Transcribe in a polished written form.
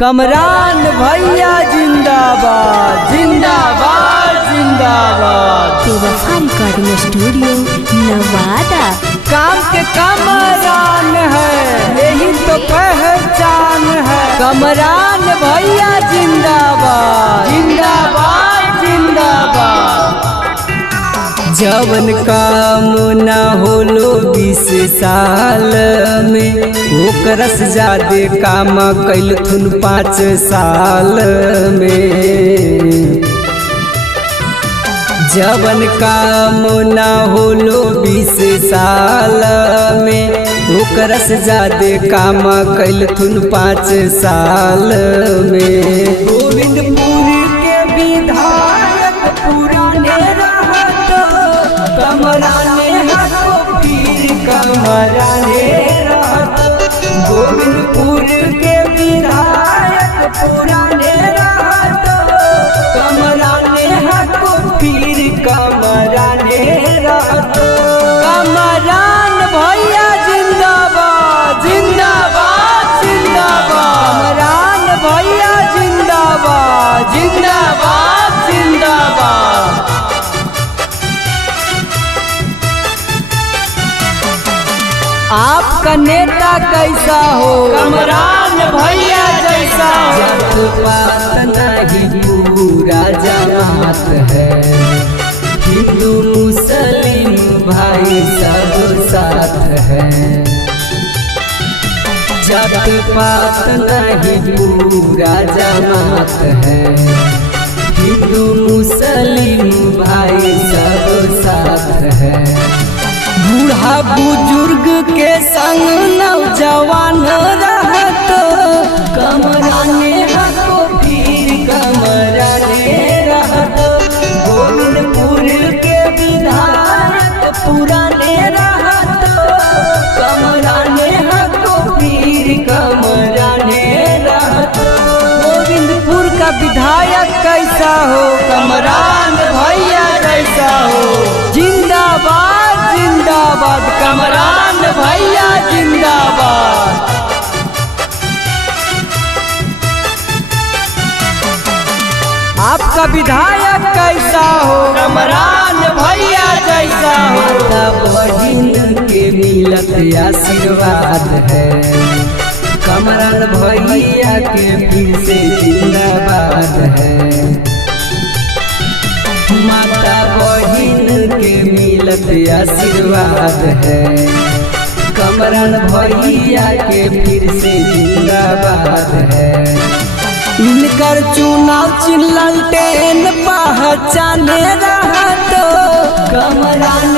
कमरान भैया जिंदाबाद जिंदाबाद जिंदाबाद। बेवफा रिकॉर्डिंग स्टूडियो नवादा। काम के कमरान है, यही तो पहचान है। कमरान भैया जिंदाबाद जिंदाबाद जिंदाबाद। जवन काम न होलो 20 साल में, ओकरस ज्यादा काम कैलथुन 5 साल में। जवन काम न होलो 20 साल में, ओकरस ज्यादा काम कैलथुन 5 साल में। गोविंदपुर के विधायक पुराने रहत, कमराने हाथों पीर कमराने रहत। गोविंदपुर के विधायक पुराने रहत, कमराने हाथों पीर कमराने रहत। कमरान भैया जिंदाबाद जिंदाबाद जिंदाबाद। कमरान भैया जिंदाबाद जिंदाबाद जिंदाबाद। आपका नेता कैसा हो, कमरान भैया जैसा हो। जात पात नहीं पूरा जमात है, हिंदू मुस्लिम भाई सब साथ है। जात पात नहीं पूरा जमात है, हिंदू मुस्लिम भाई सब साथ है। बूढ़ा बुजुर्ग के संग नौजवान रहत, कमराने हाथों पीर कमराने रहत। गोविंदपुर के विधायक पुराने रहत, कमराने हाथों पीर कमराने रहत। गोविंदपुर का विधायक कैसा हो, कमरान भैया जैसा हो। जिंदाबाद जिंदाबाद कमरान भैया जिंदाबाद। आपका विधायक कैसा हो, कमरान भैया जैसा हो। माता बहिन के मिलत आशीर्वाद है, कमरान भैया के फिर से जिंदाबाद है। माता बहिन के मिलत आशीर्वाद है, कमरान भैया के फिर से जिंदाबाद है। इनकर चुनाव चिन्ह लालटेन पहचाने रहत, कमरान